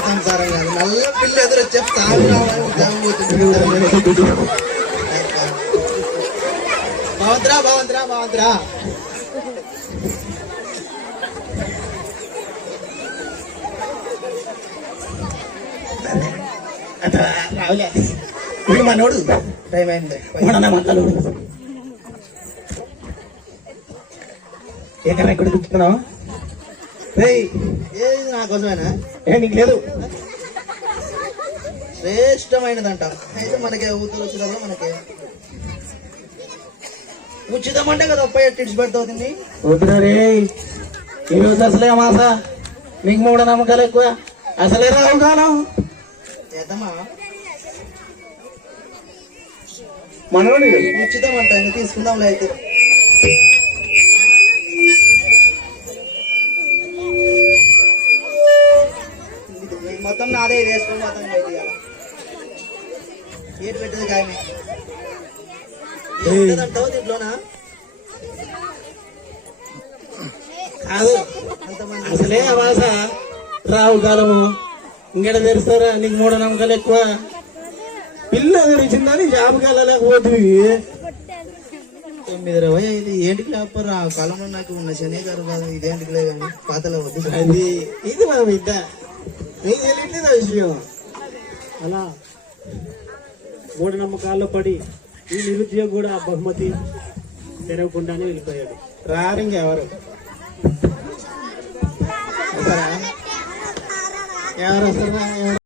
సంసారం కాదు నల్ల పిల్ల ఎదురు వచ్చే తాగు బావంత్రా బావంత్రా బావంత్రా రావులే మనోడు టైం అయింది మాట్లాడు ఎక్కడ ఎక్కడ కూర్చున్నావు ఏది నా కోసమేనా నీకు లేదు శ్రేష్టమైనదంట అయితే మనకి ఊతలు వచ్చిన మనకి ఉచితం అంటే కదా టిప్స్ పెడుతుంది వద్దురా రే ఈరోజు అసలే మాస నీకు మూఢ నమ్మకాలు ఎక్కువ అసలే రావు కాలం చేద్దామా మనోడి ఉచితం అంట ఇంకా తీసుకుందాంలే అయితే మొత్తం నాదే వేసుకొని మొత్తం ఏది పెట్టదు కానీ అంటావు దీంట్లోనా కాదు అసలే అవాస రావు కాలము ఇంకెడ తెరుస్తారా నీకు మూఢ నమ్మకాలు ఎక్కువ పిల్ల తెరిచిందని జాబుకి వెళ్ళలేకపోతుంది 9:25 ఏంటికి లేకపోతే ఆ కాలంలో నాకు ఉన్న శని గారు ఇదేంటికి లే కానీ పాతలో వద్దు అది ఇది మనం ఇద్ద నీకు తెలియట్లేదు ఆ విషయం అలా మూఢనమ్మకాల్లో పడి ఈ నిరుద్యోగి కూడా బహుమతి తెరవకుండానే వెళ్ళిపోయాడు. రారు ఇంకెవరు ఎవరు వస్తారు